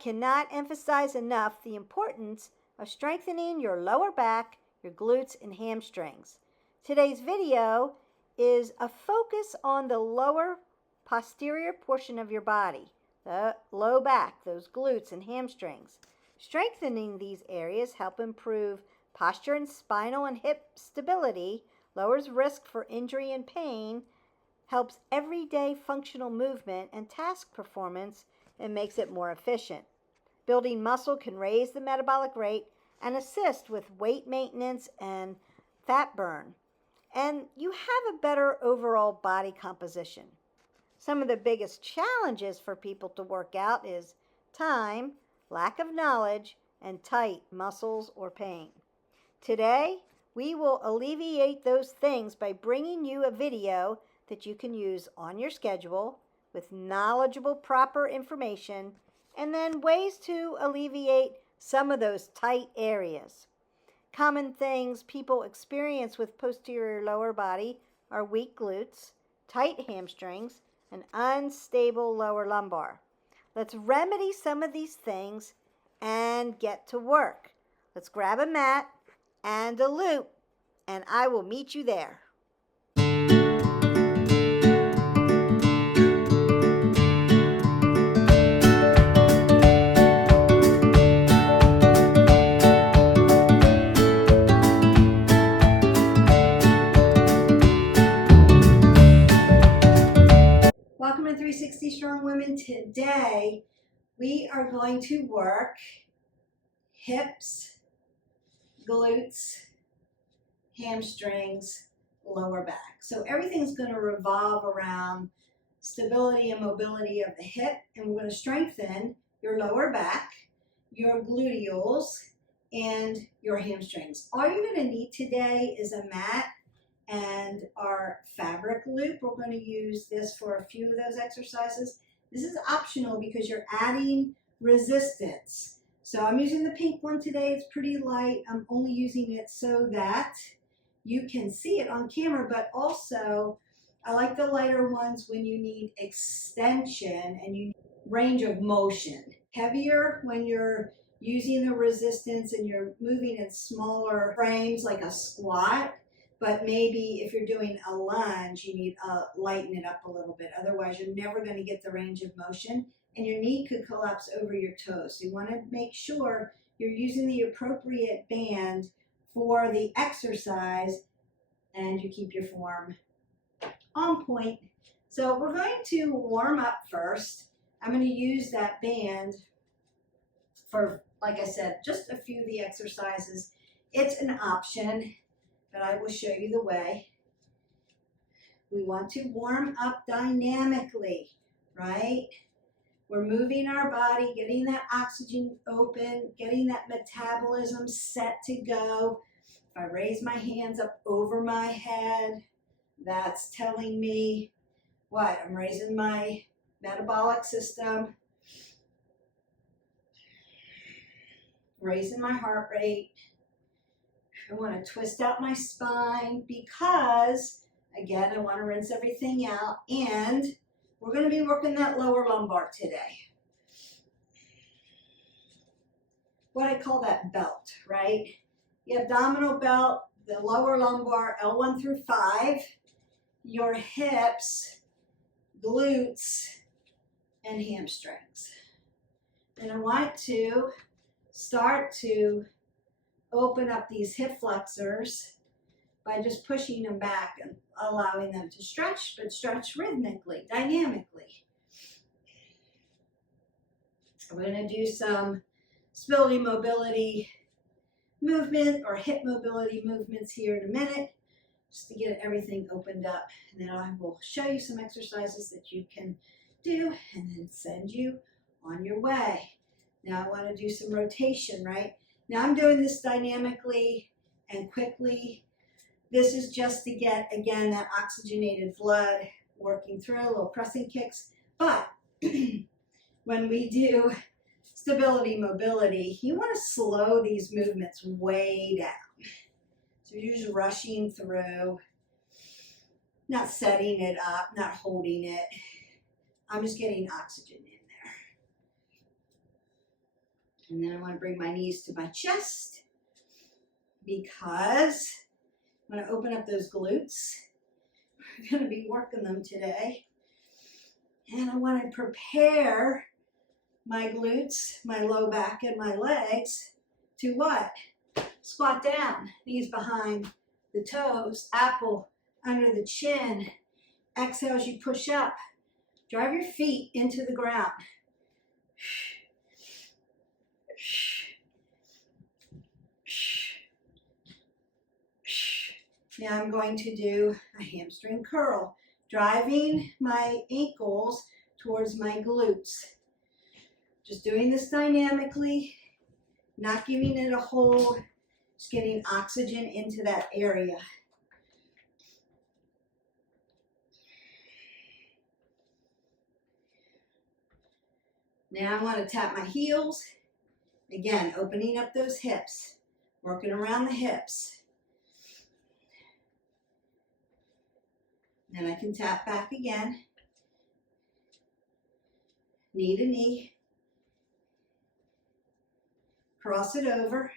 cannot emphasize enough the importance of strengthening your lower back, your glutes, and hamstrings. Today's video is a focus on the lower posterior portion of your body, the low back, those glutes and hamstrings. Strengthening these areas help improve posture and spinal and hip stability, lowers risk for injury and pain, helps everyday functional movement and task performance, and makes it more efficient. Building muscle can raise the metabolic rate and assist with weight maintenance and fat burn. And you have a better overall body composition. Some of the biggest challenges for people to work out is time, lack of knowledge, and tight muscles or pain. Today, we will alleviate those things by bringing you a video that you can use on your schedule with knowledgeable, proper information, and then ways to alleviate some of those tight areas. Common things people experience with posterior lower body are weak glutes, tight hamstrings, and unstable lower lumbar. Let's remedy some of these things and get to work. Let's grab a mat and a loop, and I will meet you there. Welcome to 360 Strong Women. Today, we are going to work hips, glutes, hamstrings, lower back. So everything's going to revolve around stability and mobility of the hip, and we're going to strengthen your lower back, your gluteals, and your hamstrings. All you're going to need today is a mat and our fabric loop. We're going to use this for a few of those exercises. This is optional because you're adding resistance. So I'm using the pink one today. It's pretty light. I'm only using it so that you can see it on camera, but also I like the lighter ones when you need extension and you need range of motion. Heavier when you're using the resistance and you're moving in smaller frames like a squat. But maybe if you're doing a lunge, you need to lighten it up a little bit. Otherwise, you're never going to get the range of motion, and your knee could collapse over your toes. So you want to make sure you're using the appropriate band for the exercise, and you keep your form on point. So we're going to warm up first. I'm going to use that band for, like I said, just a few of the exercises. It's an option, but I will show you the way. We want to warm up dynamically, right? We're moving our body, getting that oxygen open, getting that metabolism set to go. If I raise my hands up over my head, that's telling me what? I'm raising my metabolic system, raising my heart rate. I want to twist out my spine because, again, I want to rinse everything out, and we're going to be working that lower lumbar today. What I call that belt, right? The abdominal belt, the lower lumbar, L1 through 5, your hips, glutes, and hamstrings. And I want to start to open up these hip flexors by just pushing them back and allowing them to stretch, but stretch rhythmically, dynamically. We're going to do some stability mobility movement or hip mobility movements here in a minute, just to get everything opened up. And then I will show you some exercises that you can do and then send you on your way. Now I want to do some rotation, right? Now I'm doing this dynamically and quickly. This is just to get, again, that oxygenated blood working through, a little pressing kicks. But when we do stability mobility, you want to slow these movements way down. So you're just rushing through, not setting it up, not holding it. I'm just getting oxygen in there. And then I want to bring my knees to my chest because I want to open up those glutes. I'm going to be working them today. And I want to prepare my glutes, my low back, and my legs to what? Squat down, knees behind the toes, apple under the chin. Exhale as you push up. Drive your feet into the ground. Now I'm going to do a hamstring curl, driving my ankles towards my glutes. Just doing this dynamically, not giving it a hold, just getting oxygen into that area. Now I want to tap my heels. Again, opening up those hips, working around the hips. Then I can tap back again, knee to knee, cross it over,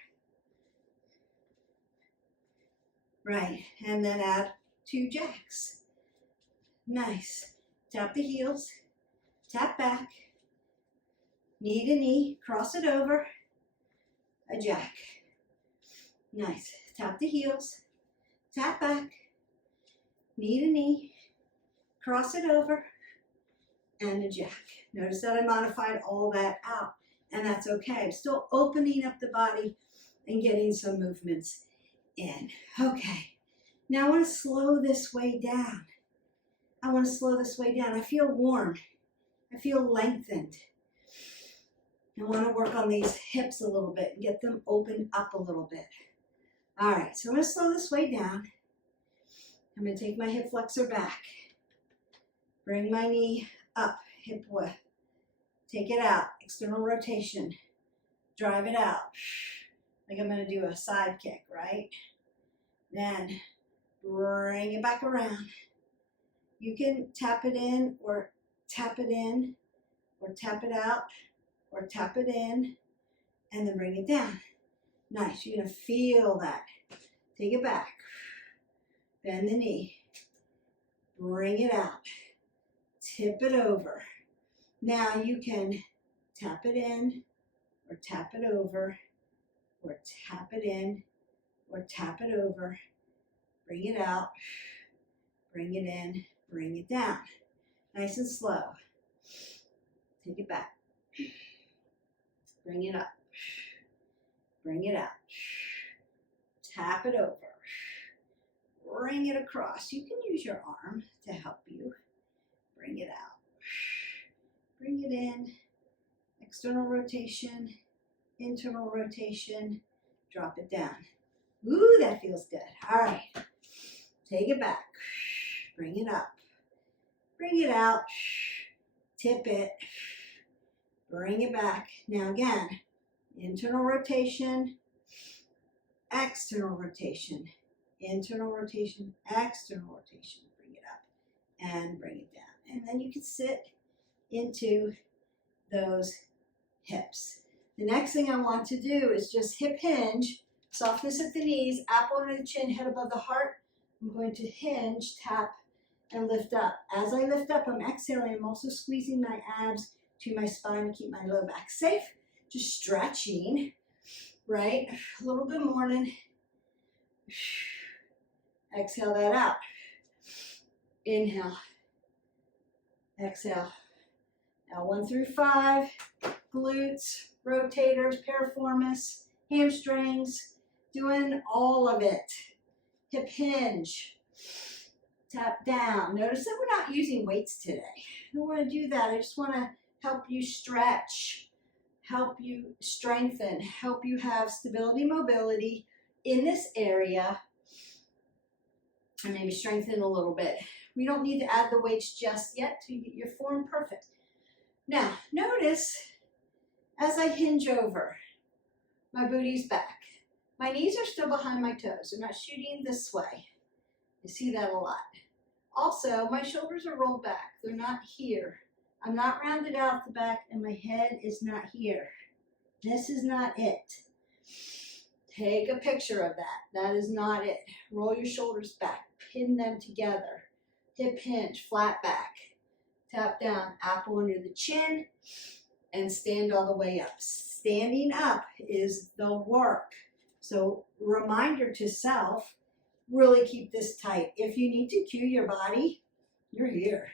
right, and then add 2 jacks. Nice. Tap the heels, tap back, knee to knee, cross it over, a jack. Nice. Tap the heels, tap back, knee to knee, cross it over, and a jack. Notice that I modified all that out, and that's okay. I'm still opening up the body and getting some movements in. Okay, now I want to slow this way down. I want to slow this way down. I feel warm. I feel lengthened. I want to work on these hips a little bit and get them opened up a little bit. All right, so I'm going to slow this way down. I'm going to take my hip flexor back. Bring my knee up, hip width. Take it out, external rotation. Drive it out. Like I'm going to do a side kick, right? Then bring it back around. You can tap it in or tap it in or tap it out or tap it in and then bring it down. Nice, you're going to feel that. Take it back. Bend the knee. Bring it out. Tip it over. Now you can tap it in or tap it over or tap it in or tap it over. Bring it out. Bring it in. Bring it down. Nice and slow. Take it back. Bring it up. Bring it out. Tap it over. Bring it across. You can use your arm to help you. Bring it out. Bring it in. External rotation. Internal rotation. Drop it down. Ooh, that feels good. All right. Take it back. Bring it up. Bring it out. Tip it. Bring it back. Now again, internal rotation, external rotation, internal rotation, external rotation. Bring it up and bring it down. And then you can sit into those hips. The next thing I want to do is just hip hinge, softness at the knees, apple under the chin, head above the heart. I'm going to hinge, tap, and lift up. As I lift up, I'm exhaling. I'm also squeezing my abs to my spine to keep my low back safe. Just stretching, right? A little good morning. Exhale that out. Inhale. Exhale. Now 1 through 5, glutes, rotators, piriformis, hamstrings, doing all of it. Hip hinge, tap down. Notice that we're not using weights today. I don't want to do that. I just want to help you stretch, help you strengthen, help you have stability, mobility in this area, and maybe strengthen a little bit. We don't need to add the weights just yet to get your form perfect. Now, notice as I hinge over, my booty's back. My knees are still behind my toes. They're not shooting this way. You see that a lot. Also, my shoulders are rolled back. They're not here. I'm not rounded out the back and my head is not here. This is not it. Take a picture of that. That is not it. Roll your shoulders back. Pin them together. Hip hinge, flat back. Tap down, apple under the chin, and stand all the way up. Standing up is the work. So reminder to self, really keep this tight. If you need to cue your body, you're here.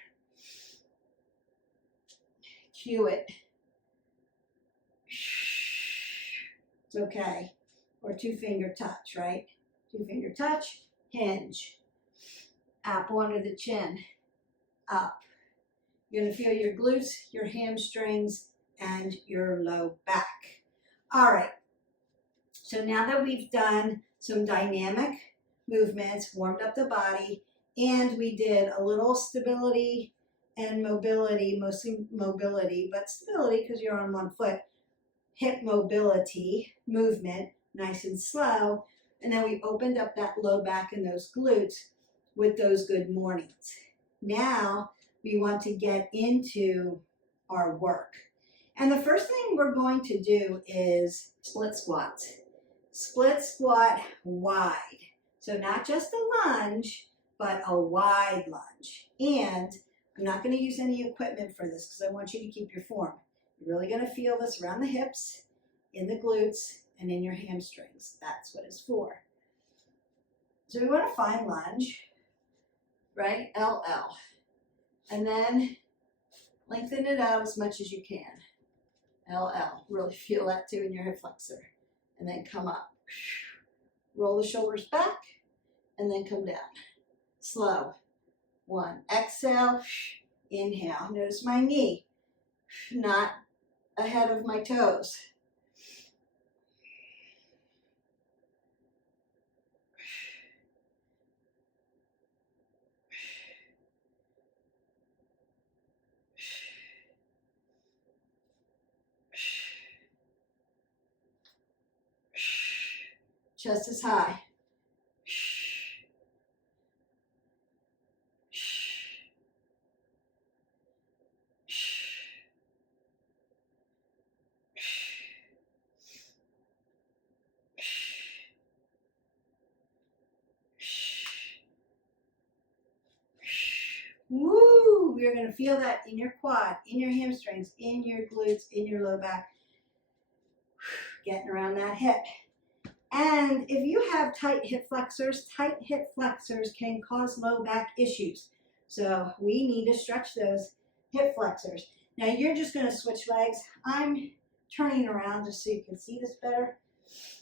Cue it. It's okay. Or 2-finger touch, right? 2-finger touch, hinge. Apple under the chin, up. You're gonna feel your glutes, your hamstrings, and your low back. All right, so now that we've done some dynamic movements, warmed up the body, and we did a little stability and mobility, mostly mobility, but stability because you're on one foot, hip mobility movement, nice and slow, and then we opened up that low back and those glutes with those good mornings. Now we want to get into our work. And the first thing we're going to do is split squats. Split squat wide. So not just a lunge, but a wide lunge. And I'm not going to use any equipment for this because I want you to keep your form. You're really going to feel this around the hips, in the glutes, and in your hamstrings. That's what it's for. So we want to find lunge, right? LL. And then lengthen it out as much as you can. LL. Really feel that too in your hip flexor. And then come up. Roll the shoulders back and then come down. Slow. 1. Exhale. Inhale. Notice my knee, not ahead of my toes. Chest is high. Woo! You're going to feel that in your quad, in your hamstrings, in your glutes, in your low back. Getting around that hip. And if you have tight hip flexors can cause low back issues. So we need to stretch those hip flexors. Now you're just going to switch legs. I'm turning around just so you can see this better.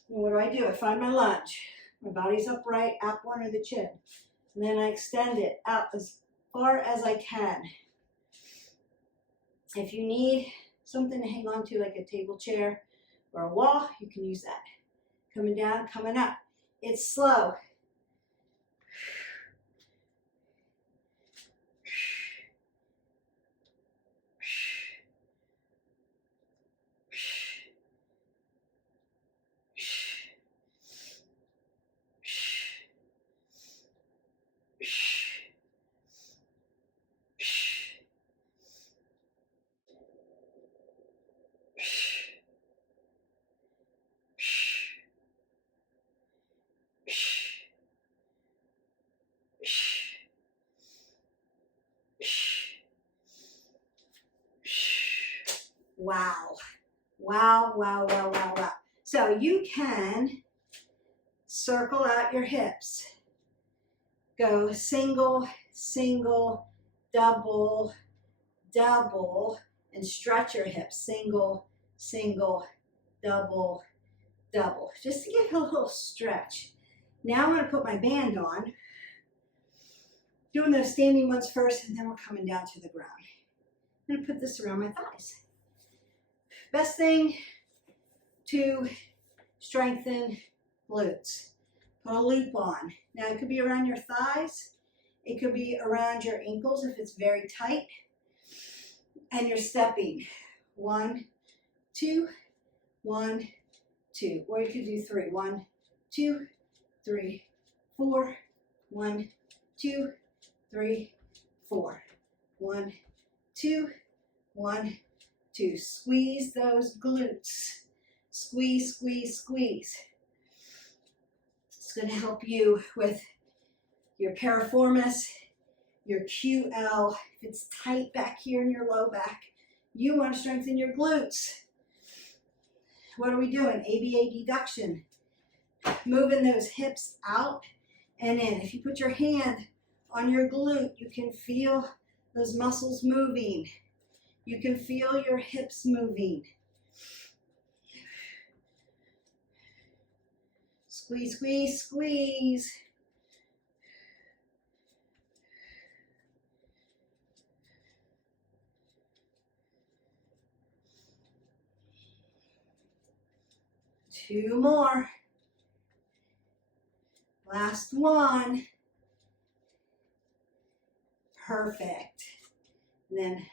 And what do? I find my lunge. My body's upright, apple under the chin. And then I extend it out as far as I can. If you need something to hang on to, like a table chair or a wall, you can use that. Coming down, coming up. It's slow. Wow. Wow, wow, wow, wow, wow. So you can circle out your hips. Go single, single, double, double, and stretch your hips. Single, single, double, double. Just to give a little stretch. Now I'm going to put my band on. Doing those standing ones first, and then we're coming down to the ground. I'm going to put this around my thighs. Best thing to strengthen glutes. Put a loop on. Now it could be around your thighs. It could be around your ankles if it's very tight. And you're stepping. 1, 2, 1, 2. Or you could do 3. 1, 2, 3, 4. 1, 2, 3, 4. 1, 2, 1, 2. Squeeze those glutes. Squeeze, squeeze, squeeze. It's going to help you with your piriformis, your QL. If it's tight back here in your low back, you want to strengthen your glutes. What are we doing? ABA deduction. Moving those hips out and in. If you put your hand on your glute, you can feel those muscles moving. You can feel your hips moving. Squeeze, squeeze, squeeze. Two more. Last one. Perfect. And then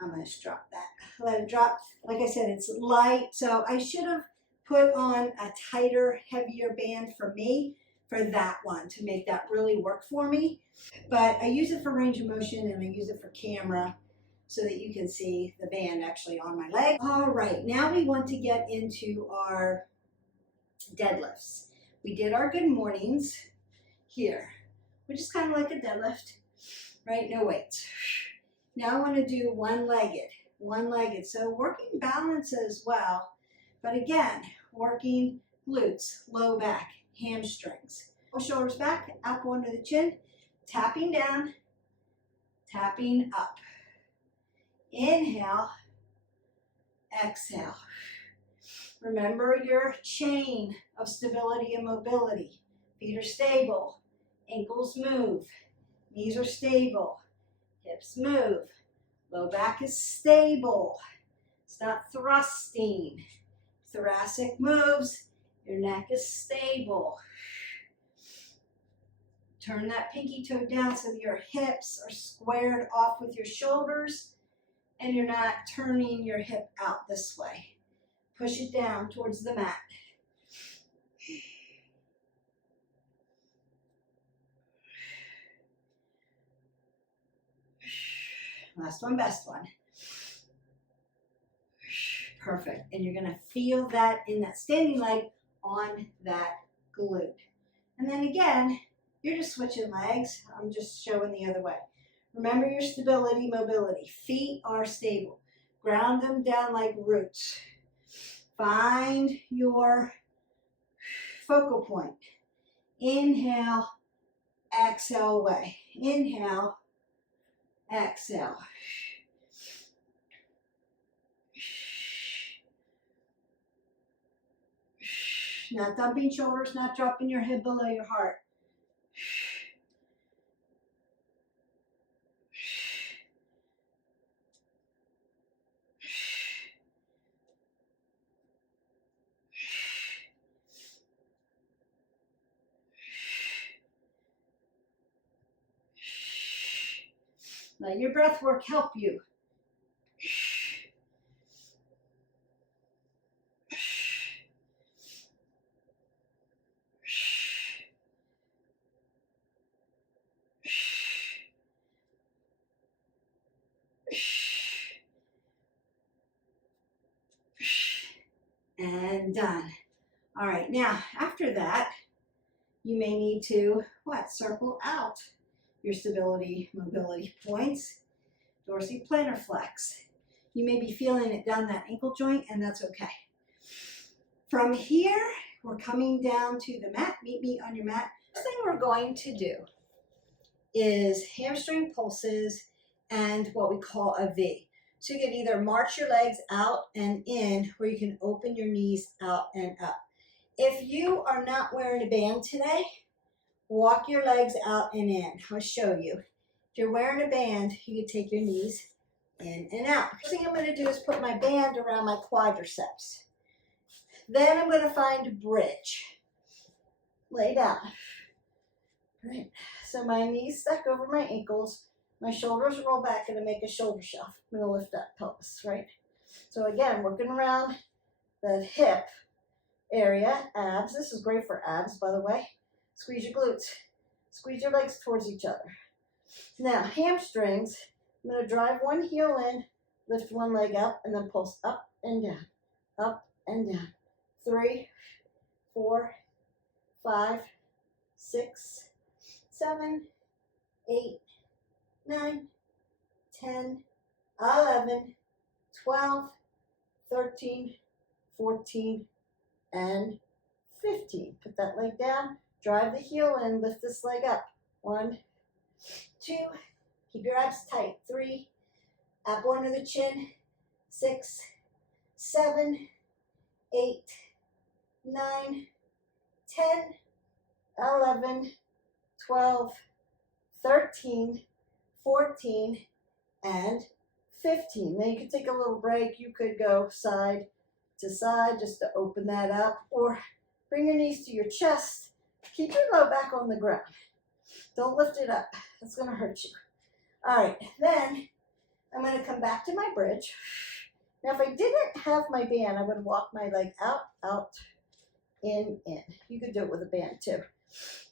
I'm going to drop that. Let it drop. Like I said, it's light, so I should have put on a tighter, heavier band for me for that one to make that really work for me. But I use it for range of motion and I use it for camera so that you can see the band actually on my leg. All right, now we want to get into our deadlifts. We did our good mornings here, which is kind of like a deadlift, right? No weights. Now I want to do one-legged. So working balance as well, but again, working glutes, low back, hamstrings. Shoulders back, up under the chin, tapping down, tapping up. Inhale, exhale. Remember your chain of stability and mobility. Feet are stable, ankles move, knees are stable, hips move, low back is stable. It's not thrusting. Thoracic moves, your neck is stable. Turn that pinky toe down so that your hips are squared off with your shoulders and you're not turning your hip out this way. Push it down towards the mat. Last one, best one. Perfect. And you're going to feel that in that standing leg on that glute. And then again, you're just switching legs. I'm just showing the other way. Remember your stability, mobility. Feet are stable. Ground them down like roots. Find your focal point. Inhale, exhale away. Inhale, exhale. Not dumping shoulders, not dropping your head below your heart. Let your breath work help you. And done. All right, now after that, you may need to, circle out your stability, mobility points. Dorsiplantar flex. You may be feeling it down that ankle joint, and that's okay. From here, we're coming down to the mat. Meet me on your mat. First thing we're going to do is hamstring pulses and what we call a V. So you can either march your legs out and in, or you can open your knees out and up. If you are not wearing a band today, walk your legs out and in. I'll show you. If you're wearing a band, you can take your knees in and out. First thing I'm going to do is put my band around my quadriceps. Then I'm going to find a bridge. Lay down. Right. So my knees stack over my ankles. My shoulders roll back and I make a shoulder shelf. I'm going to lift that pelvis, right? So again, working around the hip area, abs. This is great for abs, by the way. Squeeze your glutes. Squeeze your legs towards each other. Now, hamstrings. I'm going to drive one heel in, lift one leg up, and then pulse up and down, up and down. 3, 4, 5, 6, 7, 8, 9, 10, 11, 12, 13, 14, and 15. Put that leg down, drive the heel in, lift this leg up. 1, 2, keep your abs tight. 3, apple under the chin. 6, 7, 8, 9, 10, 11, 12, 13, 14, and 15. Then you can take a little break. You could go side to side just to open that up, or bring your knees to your chest. Keep your low back on the ground. Don't lift it up. That's going to hurt you. All right, then I'm going to come back to my bridge. Now, if I didn't have my band, I would walk my leg out, out, in, in. You could do it with a band too.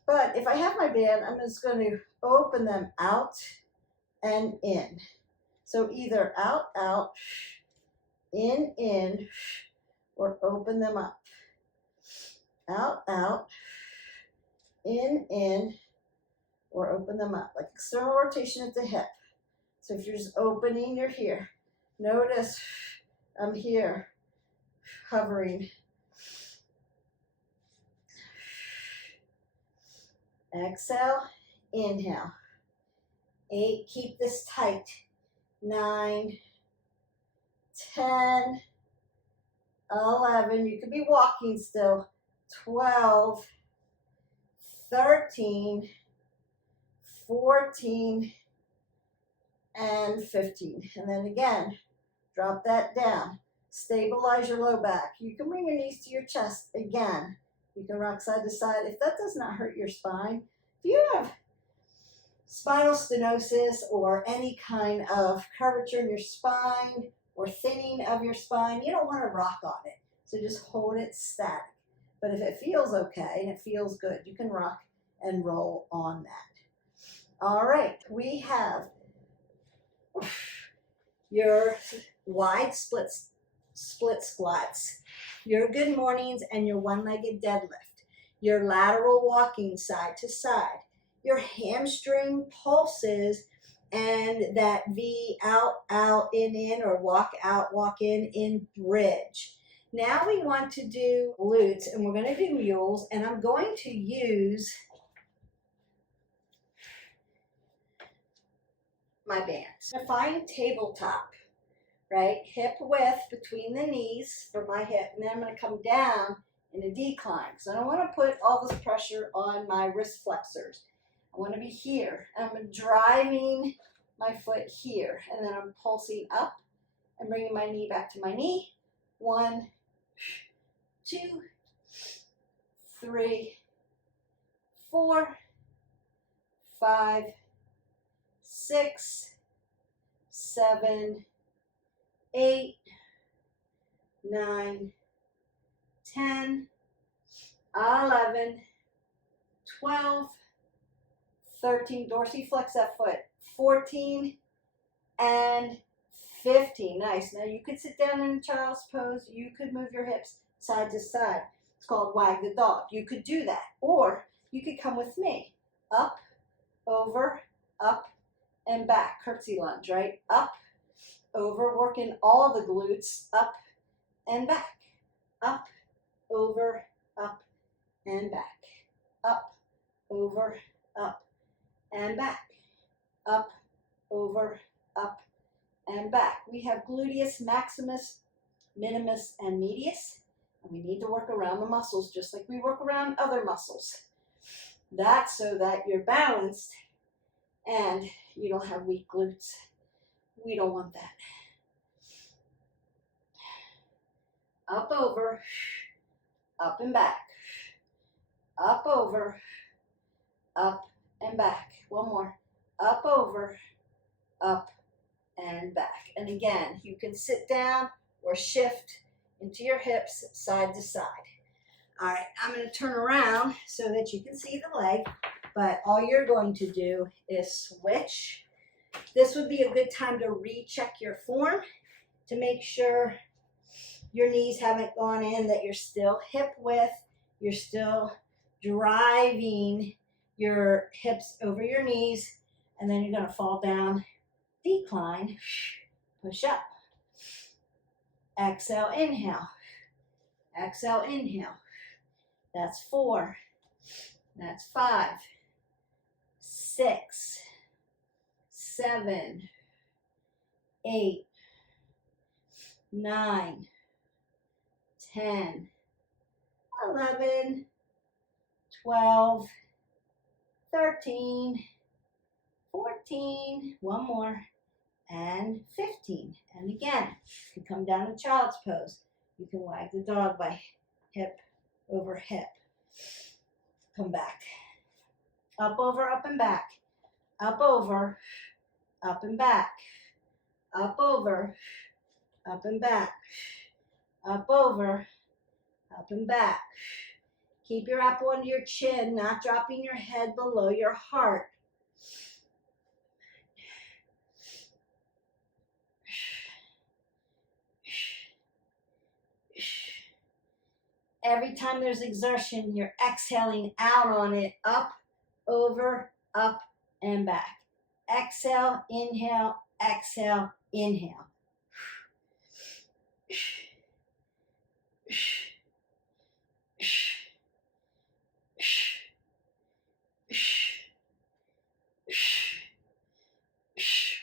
But if I have my band, I'm just going to open them out and in. So either out, out, in, or open them up. Out, out, in, or open them up. Like external rotation at the hip. So if you're just opening, you're here. Notice I'm here, hovering. Exhale, inhale. 8, keep this tight. 9, 10, 11, you could be walking still. 12, 13, 14, and 15. And then again, drop that down. Stabilize your low back. You can bring your knees to your chest again. You can rock side to side. If that does not hurt your spine, if you have spinal stenosis or any kind of curvature in your spine or thinning of your spine, you don't want to rock on it. So just hold it static. But if it feels okay and it feels good, you can rock and roll on that. All right, we have your wide split squats, your good mornings and your one-legged deadlift, your lateral walking side to side, your hamstring pulses, and that V out, out, in, or walk out, walk in bridge. Now we want to do glutes, and we're going to do mules, and I'm going to use my bands. I'm going to find tabletop, right? Hip width between the knees for my hip, and then I'm going to come down in a decline. So I don't want to put all this pressure on my wrist flexors. I want to be here. I'm driving my foot here, and then I'm pulsing up and bringing my knee back to my knee. 1, 2, 3, 4, 5, 6, 7, 8, 9, 10, 11, 12, 13, dorsiflex that foot, 14, and 15. Nice. Now you could sit down in a child's pose. You could move your hips side to side. It's called wag the dog. You could do that. Or you could come with me. Up, over, up, and back. Curtsy lunge, right? Up, over, working all the glutes, up and back. Up, over, up, and back. Up, over, up, and back. Up, over, up, and back. We have gluteus maximus, minimus, and medius. And we need to work around the muscles just like we work around other muscles. That's so that you're balanced and you don't have weak glutes. We don't want that. Up, over, up and back. Up, over, up and back. One more. Up, over, up and back. And again, you can sit down or shift into your hips side to side. All right, I'm going to turn around so that you can see the leg, but all you're going to do is switch. This would be a good time to recheck your form to make sure your knees haven't gone in, that you're still hip width. You're still driving your hips over your knees, and then you're going to fall down, decline, push up. Exhale, inhale. Exhale, inhale. That's 4. That's 5, 6, 7, 8, 9, 10, 11, 12, 13, 14, one more, and 15. And again, you can come down to child's pose. You can wag the dog by hip over hip. Come back. Up, over, up, and back. Up, over, up, and back. Up, over, up, and back. Up, over, up, and back. Keep your apple under your chin, not dropping your head below your heart. Every time there's exertion, you're exhaling out on it. Up, over, up, and back. Exhale, inhale, exhale, inhale.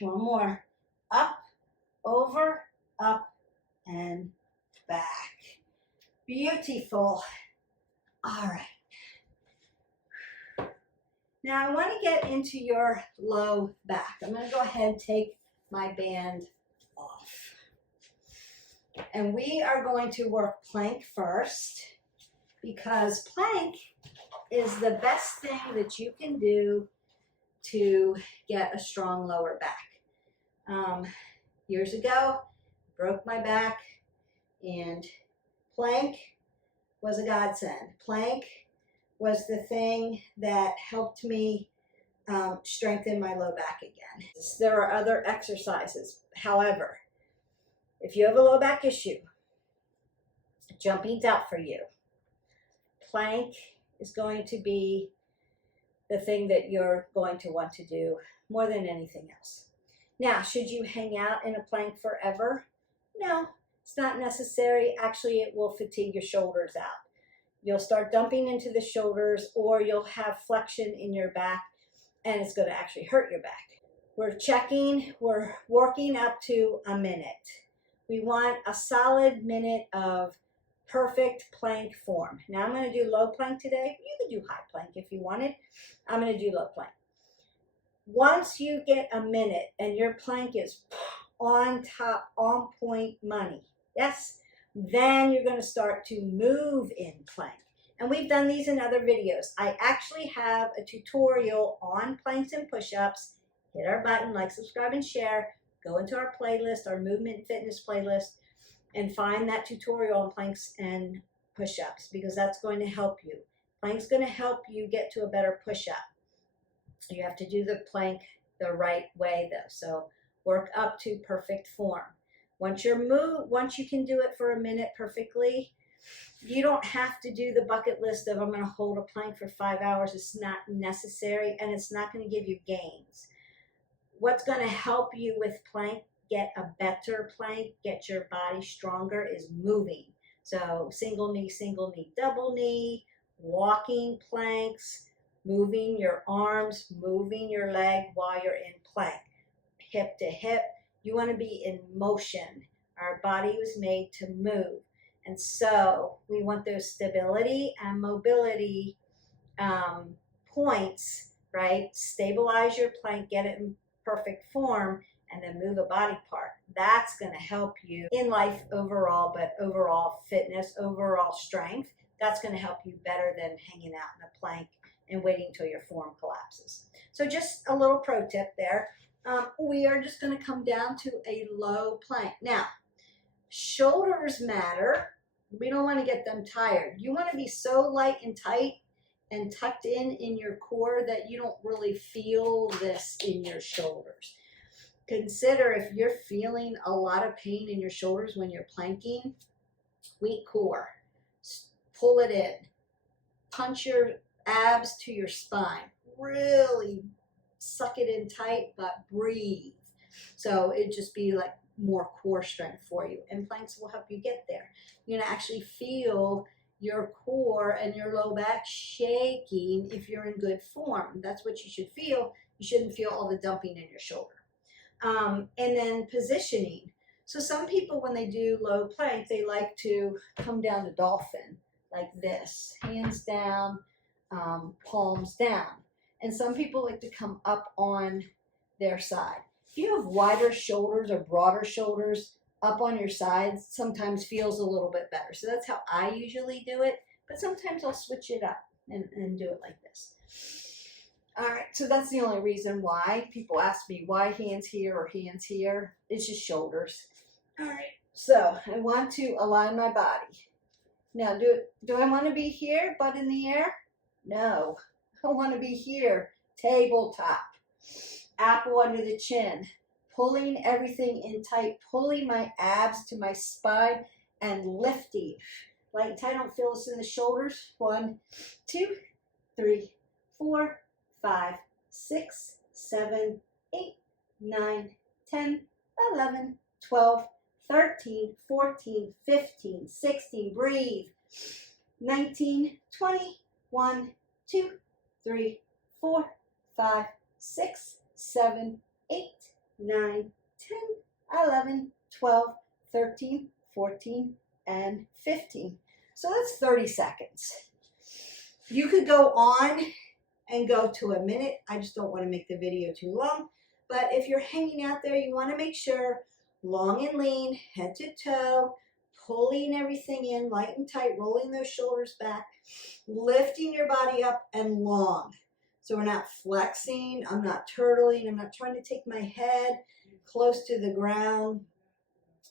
One more. Up, over, up, and back. Beautiful. All right. Now I want to get into your low back. I'm going to go ahead and take my band off. And we are going to work plank first, because plank is the best thing that you can do to get a strong lower back. Years ago, broke my back, and plank was a godsend. Plank was the thing that helped me strengthen my low back again. There are other exercises. However, if you have a low back issue, jumping's out for you. Plank is going to be the thing that you're going to want to do more than anything else. Now, should you hang out in a plank forever? No, it's not necessary. Actually, it will fatigue your shoulders out. You'll start dumping into the shoulders, or you'll have flexion in your back, and it's going to actually hurt your back. We're working up to a minute. We want a solid minute of perfect plank form. Now I'm going to do low plank today. You could do high plank if you wanted. I'm going to do low plank. Once you get a minute and your plank is on top, on point money, yes, then you're going to start to move in plank. And we've done these in other videos. I actually have a tutorial on planks and push-ups. Hit our button, like, subscribe, and share. Go into our playlist, our movement and fitness playlist, and find that tutorial on planks and push-ups, because that's going to help you. Plank's going to help you get to a better push-up. You have to do the plank the right way, though. So work up to perfect form. Once you can do it for a minute perfectly, you don't have to do the bucket list of I'm going to hold a plank for 5 hours. It's not necessary, and it's not going to give you gains. What's going to help you with plank, get a better plank, get your body stronger, is moving. So single knee, double knee, walking planks, moving your arms, moving your leg while you're in plank. Hip to hip, you want to be in motion. Our body was made to move. And so we want those stability and mobility points, right? Stabilize your plank, get it in perfect form, and then move a body part. That's going to help you in life overall, but overall fitness, overall strength. That's going to help you better than hanging out in a plank and waiting until your form collapses. So just a little pro tip there. We are just going to come down to a low plank. Now, shoulders matter. We don't want to get them tired. You want to be so light and tight and tucked in your core that you don't really feel this in your shoulders. Consider if you're feeling a lot of pain in your shoulders when you're planking, Weak core. Pull it in. Punch your abs to your spine. Really suck it in tight, but breathe. So it'd just be like more core strength for you. And planks will help you get there. You're going to actually feel your core and your low back shaking if you're in good form. That's what you should feel. You shouldn't feel all the dumping in your shoulder. And then positioning. So some people, when they do low plank, they like to come down to dolphin like this, hands down, palms down. And some people like to come up on their side. If you have wider shoulders or broader shoulders, up on your sides sometimes feels a little bit better. So that's how I usually do it. But sometimes I'll switch it up and do it like this. All right, so that's the only reason why people ask me why hands here or hands here. It's just shoulders. All right, so I want to align my body. Now, do I want to be here, butt in the air? No, I want to be here, tabletop, apple under the chin, pulling everything in tight, pulling my abs to my spine and lifting. Light tight, don't feel this in the shoulders. 1, 2, 3, 4, 5, 6, 7, 8, 9, 10, 11, 12, 13, 14, 15, 16, breathe. 19, 20, 1, 2, 3, 4, 5, 6, 7, 8, 9, 10, 11, 12, 13, 14, and 15. So that's 30 seconds. You could go on and go to a minute. I just don't want to make the video too long. But if you're hanging out there, you want to make sure long and lean, head to toe, pulling everything in, light and tight, rolling those shoulders back, lifting your body up and long. So we're not flexing, I'm not turtling, I'm not trying to take my head close to the ground.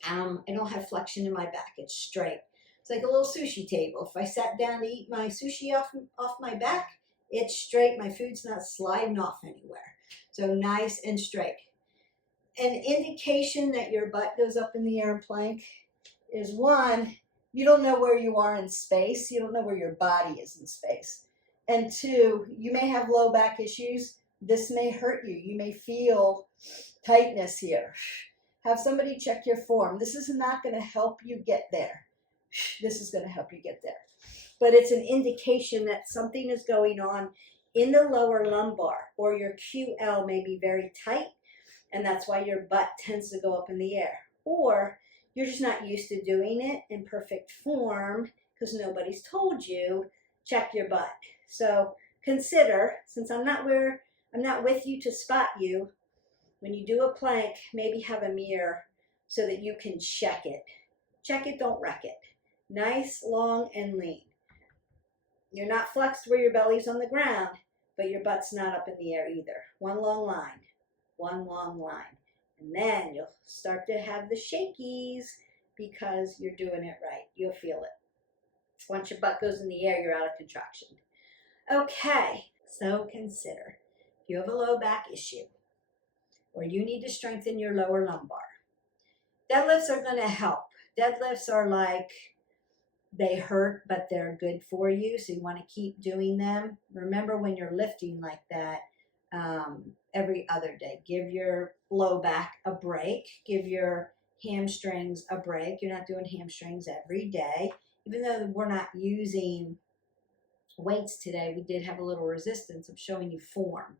I don't have flexion in my back, it's straight. It's like a little sushi table. If I sat down to eat my sushi off my back, it's straight, my food's not sliding off anywhere. So nice and straight. An indication that your butt goes up in the air in plank is 1, you don't know where you are in space. You don't know where your body is in space. And 2, you may have low back issues. This may hurt you. You may feel tightness here. Have somebody check your form. This is not going to help you get there. This is going to help you get there. But it's an indication that something is going on in the lower lumbar, or your QL may be very tight, and that's why your butt tends to go up in the air. Or you're just not used to doing it in perfect form because nobody's told you, check your butt. So consider, since I'm not with you to spot you, when you do a plank, maybe have a mirror so that you can check it. Check it, don't wreck it. Nice, long, and lean. You're not flexed where your belly's on the ground, but your butt's not up in the air either. One long line. One long line. And then you'll start to have the shakies because you're doing it right. You'll feel it. Once your butt goes in the air, you're out of contraction. Okay, so consider if you have a low back issue or you need to strengthen your lower lumbar. Deadlifts are going to help. Deadlifts are like, they hurt, but they're good for you, so you want to keep doing them. Remember, when you're lifting like that, every other day, give your low back a break, give your hamstrings a break. You're not doing hamstrings every day. Even though we're not using weights today, we did have a little resistance of showing you form.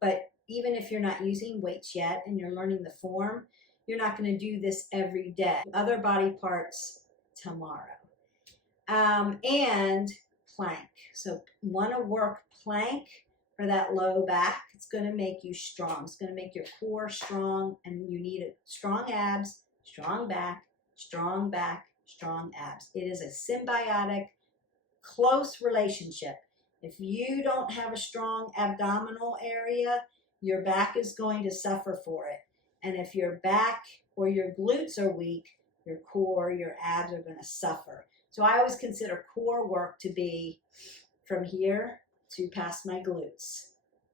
But even if you're not using weights yet and you're learning the form, you're not going to do this every day. Other body parts tomorrow. And plank. So want to work plank for that low back. It's going to make you strong. It's going to make your core strong, and you need strong abs, strong back, strong back, strong abs. It is a symbiotic, close relationship. If you don't have a strong abdominal area, your back is going to suffer for it. And if your back or your glutes are weak, your core, your abs are going to suffer. So I always consider core work to be from here to past my glutes,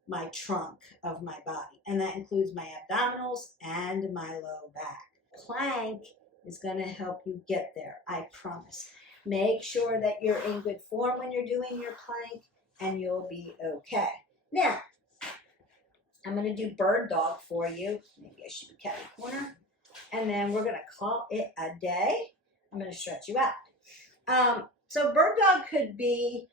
my trunk of my body. And that includes my abdominals and my low back. Plank is going to help you get there. I promise. Make sure that you're in good form when you're doing your plank, and you'll be okay. Now, I'm going to do bird dog for you. Maybe I should be catty corner. And then we're going to call it a day. I'm going to stretch you out. So bird dog could be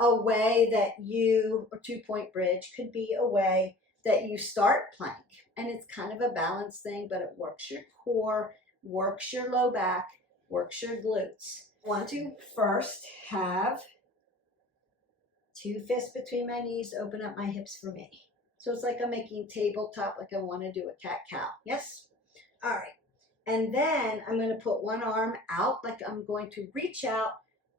a way that you, or 2-point bridge, could be a way that you start plank. And it's kind of a balance thing, but it works your core, works your low back, works your glutes. I want to first have 2 fists between my knees, open up my hips for me. So it's like I'm making tabletop, like I want to do a cat-cow. Yes? All right. And then I'm going to put one arm out, like I'm going to reach out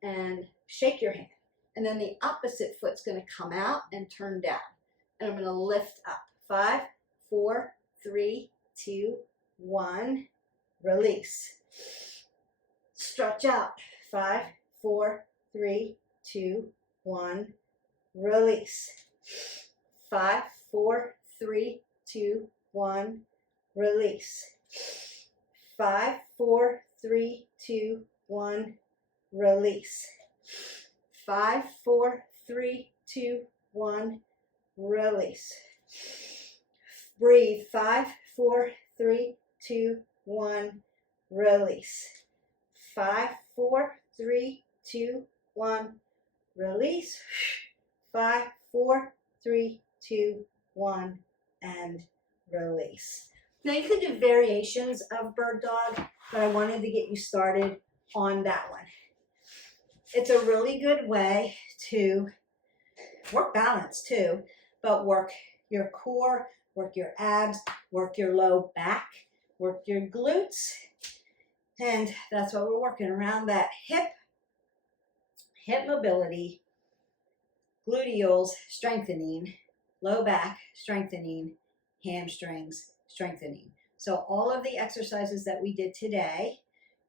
and shake your hand. And then the opposite foot's going to come out and turn down. And I'm going to lift up. 5, 4, 3, 2, 1. Release. Stretch out. 5, 4, 3, 2, 1. Release. 5, 4, 3, 2, 1. Release. 5, 4, 3, 2, 1. Release. 5, 4, 3, 2, 1. Release. Breathe. 5, 4, 3, 2, 1. Release. 5, 4, 3, 2, 1. Release. 5, 4, 3, 2, 1. And release. Now you can do variations of bird dog, but I wanted to get you started on that one. It's a really good way to work balance too, but work your core, work your abs, work your low back, work your glutes. And that's what we're working around, that hip mobility, gluteals strengthening, low back strengthening, hamstrings strengthening. So all of the exercises that we did today,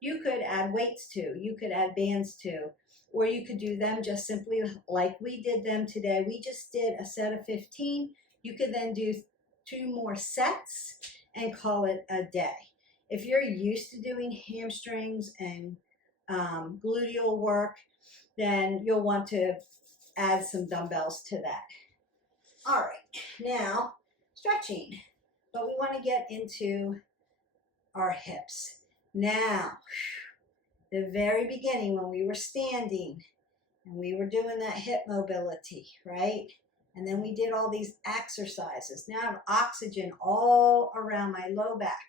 you could add weights to, you could add bands to, or you could do them just simply like we did them today. We just did a set of 15. You could then do 2 more sets and call it a day. If you're used to doing hamstrings and gluteal work, then you'll want to add some dumbbells to that. All right, now stretching, but we want to get into our hips. Now, the very beginning when we were standing and we were doing that hip mobility, right? And then we did all these exercises. Now I have oxygen all around my low back,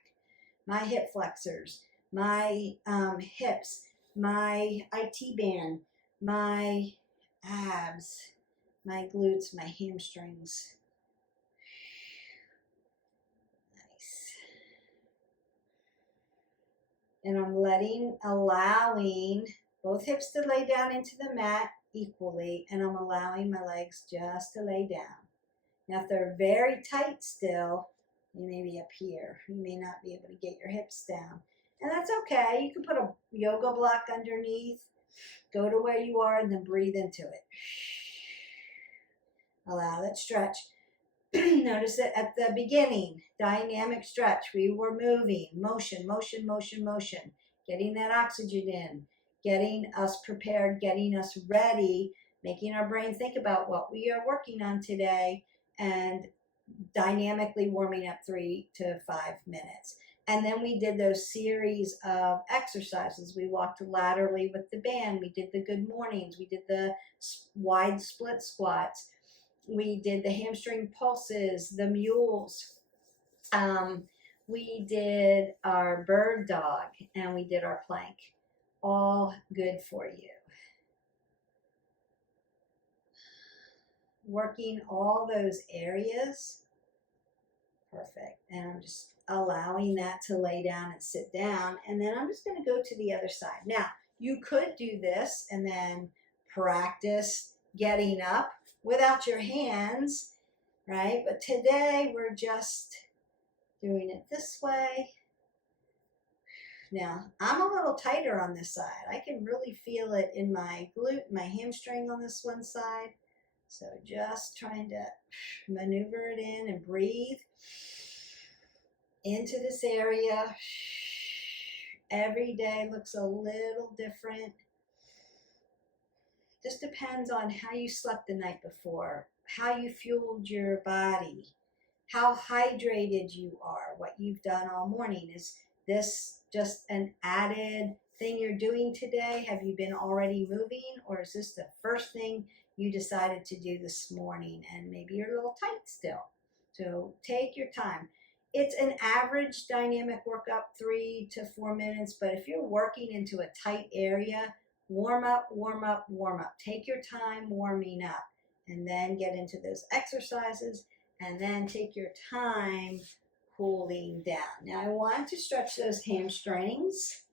my hip flexors, my hips, my IT band, my abs, my glutes, my hamstrings. Nice. And I'm allowing both hips to lay down into the mat equally, and I'm allowing my legs just to lay down. Now if they're very tight still, you may be up here. You may not be able to get your hips down. And that's okay. You can put a yoga block underneath. Go to where you are and then breathe into it. Allow that stretch. Notice that at the beginning, dynamic stretch. We were moving, motion, motion, motion, motion. Getting that oxygen in. Getting us prepared, getting us ready. Making our brain think about what we are working on today. And dynamically warming up 3 to 5 minutes. And then we did those series of exercises. We walked laterally with the band. We did the good mornings. We did the wide split squats. We did the hamstring pulses, the mules. We did our bird dog, and we did our plank. All good for you. Working all those areas. Perfect. And I'm just allowing that to lay down and sit down. And then I'm just going to go to the other side. Now, you could do this and then practice getting up without your hands, right? But today we're just doing it this way. Now, I'm a little tighter on this side. I can really feel it in my glute, my hamstring on this one side. So just trying to maneuver it in and breathe into this area. Every day looks a little different. Just depends on how you slept the night before, how you fueled your body, how hydrated you are, what you've done all morning. Is this just an added thing you're doing today? Have you been already moving, or is this the first thing you decided to do this morning and maybe you're a little tight still? So take your time. It's an average dynamic workup, 3 to 4 minutes, but if you're working into a tight area, warm up, warm up, warm up. Take your time warming up and then get into those exercises, and then take your time cooling down. Now I want to stretch those hamstrings.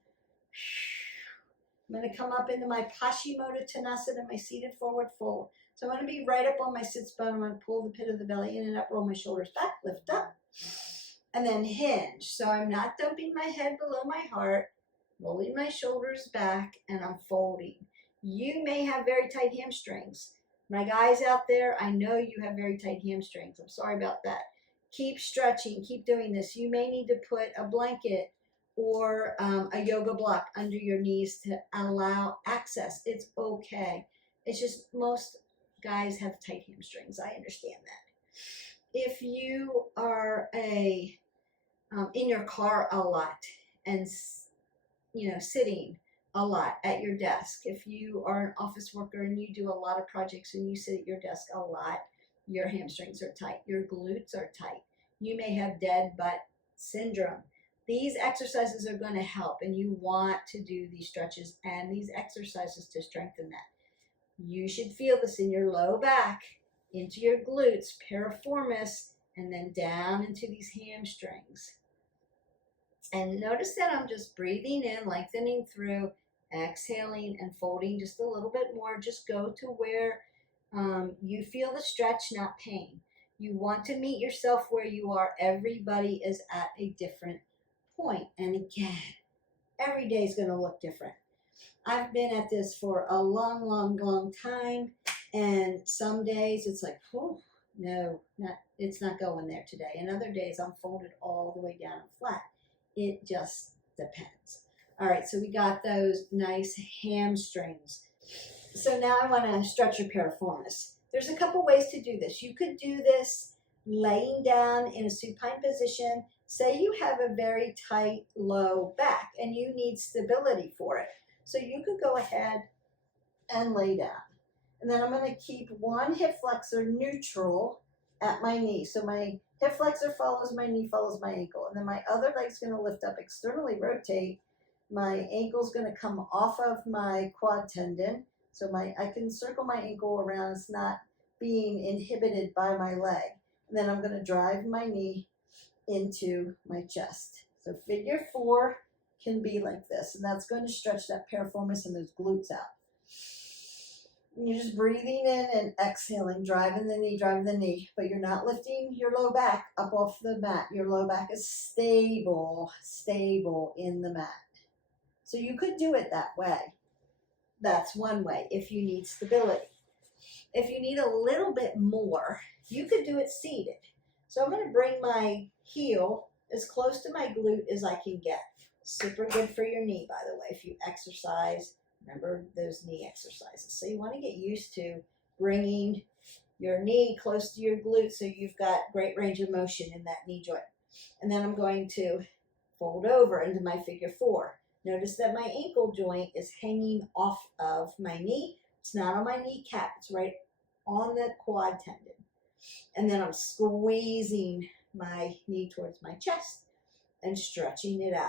I'm going to come up into my Paschimottanasana, my seated forward fold. So I'm going to be right up on my sits bone. I'm going to pull the pit of the belly in and up, roll my shoulders back, lift up, and then hinge. So I'm not dumping my head below my heart, rolling my shoulders back, and I'm folding. You may have very tight hamstrings. My guys out there, I know you have very tight hamstrings. I'm sorry about that. Keep stretching, keep doing this. You may need to put a blanket or a yoga block under your knees to allow access. It's okay. It's just most guys have tight hamstrings. I understand that. If you are in your car a lot and sitting a lot at your desk, if you are an office worker and you do a lot of projects and you sit at your desk a lot, your hamstrings are tight, your glutes are tight. You may have dead butt syndrome. These exercises are going to help, and you want to do these stretches and these exercises to strengthen that. You should feel this in your low back, into your glutes, piriformis, and then down into these hamstrings. And notice that I'm just breathing in, lengthening through, exhaling and folding just a little bit more. Just go to where you feel the stretch, not pain. You want to meet yourself where you are. Everybody is at a different point. And again, every day is going to look different. I've been at this for a long, long, long time. And some days it's like, oh, no, it's not going there today. And other days I'm folded all the way down and flat. It just depends. All right, so we got those nice hamstrings. So now I want to stretch your piriformis. There's a couple ways to do this. You could do this laying down in a supine position. Say you have a very tight, low back and you need stability for it. So you could go ahead and lay down. And then I'm going to keep one hip flexor neutral at my knee. So my hip flexor follows my knee, follows my ankle. And then my other leg's going to lift up, externally rotate. My ankle's going to come off of my quad tendon. So I can circle my ankle around. It's not being inhibited by my leg. And then I'm going to drive my knee into my chest. So figure 4 can be like this. And that's going to stretch that piriformis and those glutes out. And you're just breathing in and exhaling, driving the knee, but you're not lifting your low back up off the mat. Your low back is stable in the mat. So you could do it that way. That's one way if you need stability. If you need a little bit more, you could do it seated. So I'm going to bring my heel as close to my glute as I can get. Super good for your knee, by the way, if you exercise. Remember those knee exercises. So you want to get used to bringing your knee close to your glute so you've got great range of motion in that knee joint. And then I'm going to fold over into my figure 4. Notice that my ankle joint is hanging off of my knee. It's not on my kneecap. It's right on the quad tendon. And then I'm squeezing my knee towards my chest and stretching it out.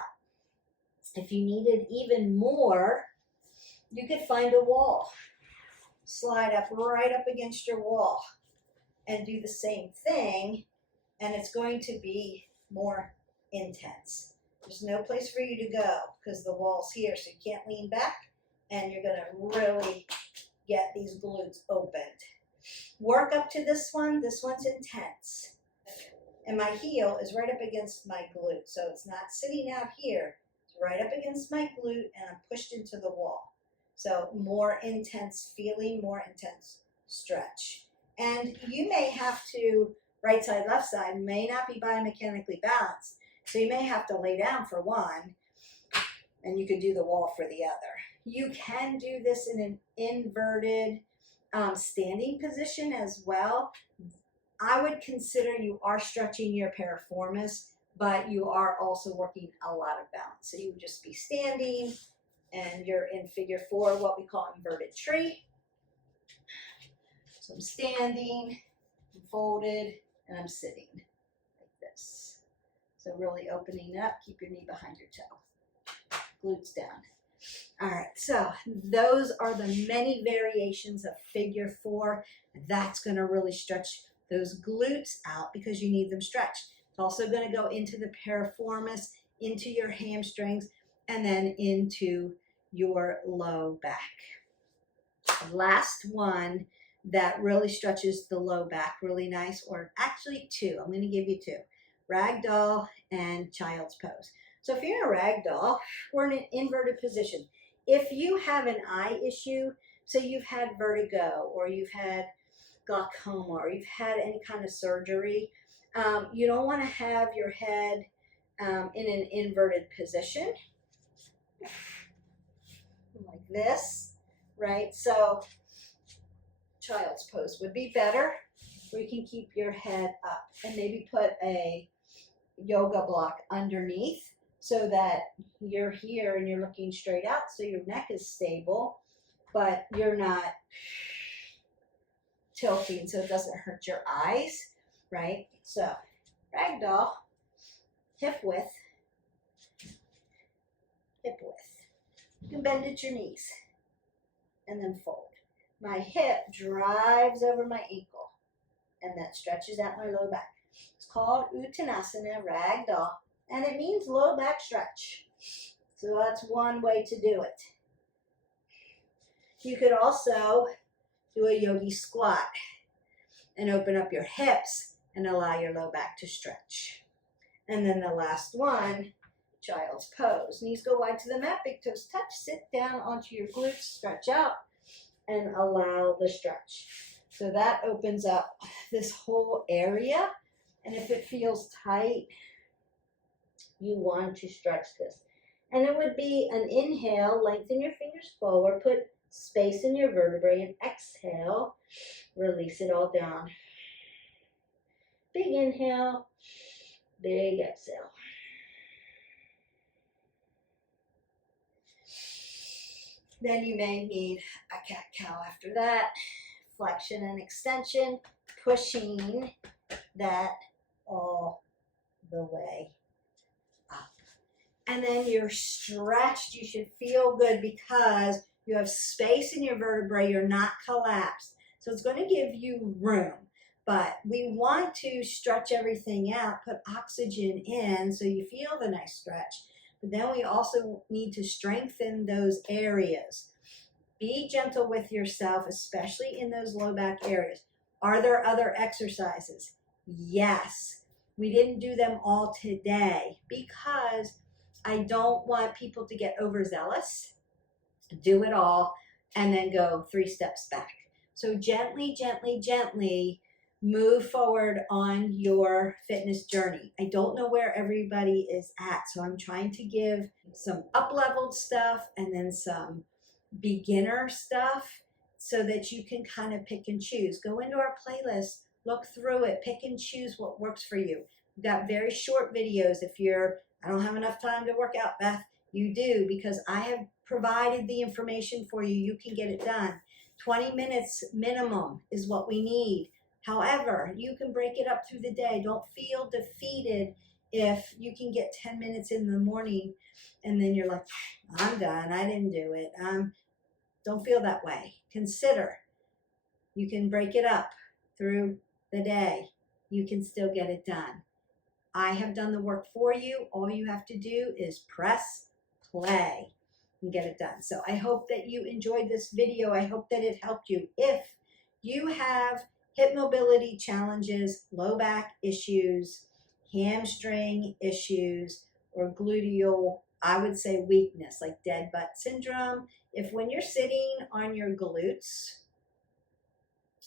If you needed even more, you could find a wall. Slide up right up against your wall and do the same thing, and it's going to be more intense. There's no place for you to go because the wall's here, so you can't lean back, and you're going to really get these glutes opened. Work up to this one. This one's intense. And my heel is right up against my glute, so it's not sitting out here. It's right up against my glute, and I'm pushed into the wall. So more intense feeling, more intense stretch. And you may have to, right side, left side, may not be biomechanically balanced. So you may have to lay down for one and you could do the wall for the other. You can do this in an inverted standing position as well. I would consider you are stretching your piriformis, but you are also working a lot of balance. So you would just be standing, and you're in figure 4, what we call inverted tree. So I'm standing, I'm folded, and I'm sitting like this. So really opening up, keep your knee behind your toe, glutes down. All right, so those are the many variations of figure 4. That's going to really stretch those glutes out because you need them stretched. It's also going to go into the piriformis, into your hamstrings, and then into your low back. Last one that really stretches the low back really nice, or actually 2. I'm going to give you 2. Ragdoll and child's pose. So if you're in a ragdoll, we're in an inverted position. If you have an eye issue, so you've had vertigo, or you've had glaucoma, or you've had any kind of surgery, you don't want to have your head in an inverted position like this, right? So child's pose would be better, where you can keep your head up and maybe put a yoga block underneath so that you're here and you're looking straight out, so your neck is stable, but you're not tilting so it doesn't hurt your eyes, right? So ragdoll, hip width, hip width. You can bend at your knees and then fold. My hip drives over my ankle, and that stretches out my low back. It's called Uttanasana, ragdoll, and it means low back stretch. So that's one way to do it. You could also do a yogi squat and open up your hips and allow your low back to stretch. And then the last one, child's pose. Knees go wide to the mat, big toes touch, sit down onto your glutes, stretch out, and allow the stretch. So that opens up this whole area, and if it feels tight, you want to stretch this. And it would be an inhale, lengthen your fingers forward, put space in your vertebrae, and exhale, release it all down. Big inhale, big exhale. Then you may need a cat-cow after that. Flexion and extension, pushing that all the way up. And then you're stretched. You should feel good because you have space in your vertebrae. You're not collapsed. So it's going to give you room. But we want to stretch everything out, put oxygen in so you feel the nice stretch. But then we also need to strengthen those areas. Be gentle with yourself, especially in those low back areas. Are there other exercises? Yes. We didn't do them all today because I don't want people to get overzealous, do it all, and then go 3 steps back. So gently, gently, gently move forward on your fitness journey. I don't know where everybody is at, so I'm trying to give some up-leveled stuff and then some beginner stuff so that you can kind of pick and choose. Go into our playlist, look through it, pick and choose what works for you. We've got very short videos. If I don't have enough time to work out, Beth, you do, because I have provided the information for you. You can get it done. 20 minutes minimum is what we need. However, you can break it up through the day. Don't feel defeated if you can get 10 minutes in the morning and then you're like, I'm done, I didn't do it. Don't feel that way. Consider you can break it up through the day. You can still get it done. I have done the work for you. All you have to do is press play and get it done. So I hope that you enjoyed this video. I hope that it helped you. If you have hip mobility challenges, low back issues, hamstring issues, or gluteal, I would say weakness, like dead butt syndrome. If when you're sitting on your glutes,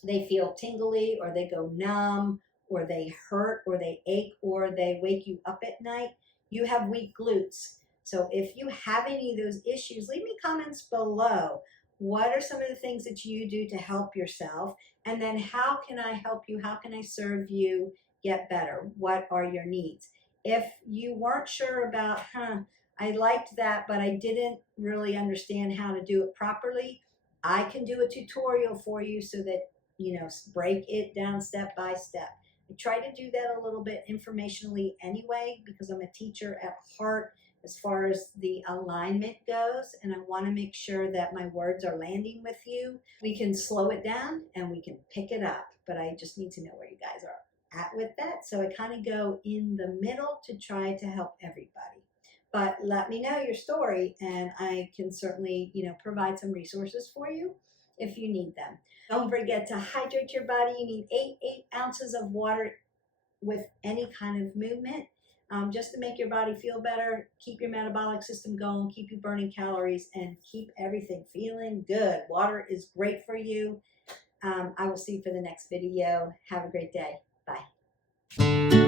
they feel tingly or they go numb or they hurt or they ache or they wake you up at night, you have weak glutes. So if you have any of those issues, leave me comments below. What are some of the things that you do to help yourself? And then how can I help you? How can I serve you get better? What are your needs? If you weren't sure about, I liked that, but I didn't really understand how to do it properly, I can do a tutorial for you so that, break it down step by step. I try to do that a little bit informationally anyway, because I'm a teacher at heart as far as the alignment goes, and I want to make sure that my words are landing with you. We can slow it down and we can pick it up, but I just need to know where you guys are at with that. So I kind of go in the middle to try to help everybody. But let me know your story, and I can certainly, provide some resources for you if you need them. Don't forget to hydrate your body. You need 8 ounces of water with any kind of movement, just to make your body feel better, keep your metabolic system going, keep you burning calories, and keep everything feeling good. Water is great for you. I will see you for the next video. Have a great day. Bye.